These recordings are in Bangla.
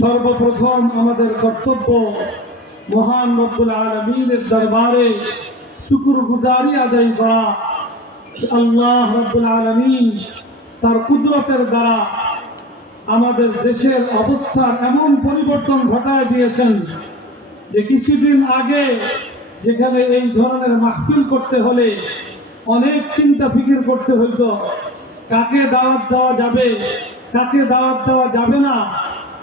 সর্বপ্রথম আমাদের কর্তব্য মহান রব্বুল আলামিনের দরবারে শুকরগুজারি আদায় করা। আল্লাহ রব্বুল আলামিন তার কুদরতের দ্বারা আমাদের দেশের অবস্থার এমন পরিবর্তন ঘটায় দিয়েছেন যে কিছুদিন আগে যেখানে এই ধরনের মাহফিল করতে হলে অনেক চিন্তা ফিকির করতে হইতো, কাকে দাওয়াত দেওয়া যাবে, কাকে দাওয়াত দেওয়া যাবে না,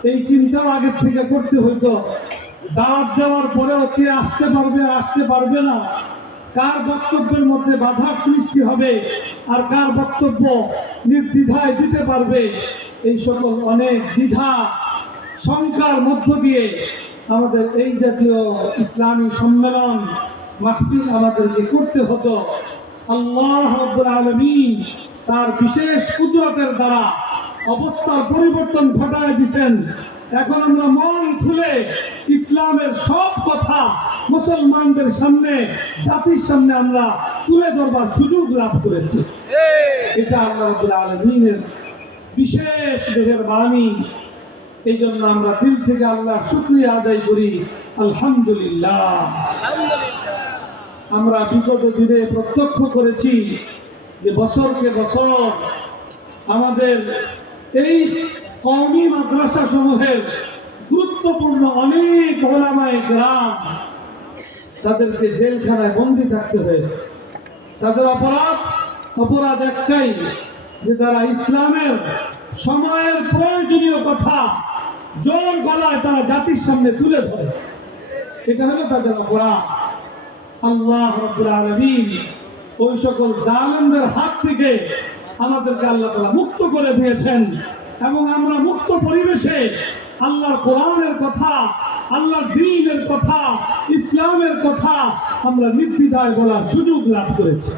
এই চিন্তাও আগের থেকে করতে হইতো। দাওয়াত দেওয়ার পরেও কে আসতে পারবে আসতে পারবে না, কার বক্তব্যের মধ্যে বাধার সৃষ্টি হবে আর কার বক্তব্য নির্দ্বিধায় দিতে পারবে, এই সকল অনেক দ্বিধা শঙ্কার মধ্য দিয়ে আমাদের এই জাতীয় ইসলামী সম্মেলন মাহফিল আমাদেরকে করতে হতো। আল্লাহ রাব্বুল আলামিন তার বিশেষ কুদরতের দ্বারা অবস্থার পরিবর্তন ঘটায় দিয়েছেন। এখন আমরা মন খুলে ইসলামের সব কথা মুসলমানদের সামনে, জাতির সামনে আমরা তুলে ধরবার সুযোগ লাভ করেছি। এটা আল্লাহ রাব্বুল আলামিনের বিশেষ মেহেরবানি। এই জন্য আমরা দিল থেকে আল্লাহর শুকরিয়া আদায় করি, আলহামদুলিল্লাহ। আমরা বিগত দিনে প্রত্যক্ষ করেছি যে বছরকে বছর আমাদের এই কওমি মাদ্রাসা সমূহের গুরুত্বপূর্ণ অনেক ওলামায়ে কেরাম তাদেরকে জেলখানায় বন্দী থাকতে হয়েছে। তাদের অপরাধ একটাই যে তারা ইসলামের সময়ের প্রয়োজনীয় কথা জোর গলায় তারা জাতির সামনে তুলে ধরে, এটা হলো তাদের অপরাধ। আল্লাহ রাব্বুল আলামিন ওই সকল জালেমদের হাত থেকে আমাদেরকে আল্লাহ তাআলা মুক্ত করে দিয়েছেন এবং আমরা মুক্ত পরিবেশে আল্লাহর কোরআনের কথা, আল্লাহর দ্বীনের কথা, ইসলামের কথা আমরা নির্দ্বিধায় বলার সুযোগ লাভ করেছি।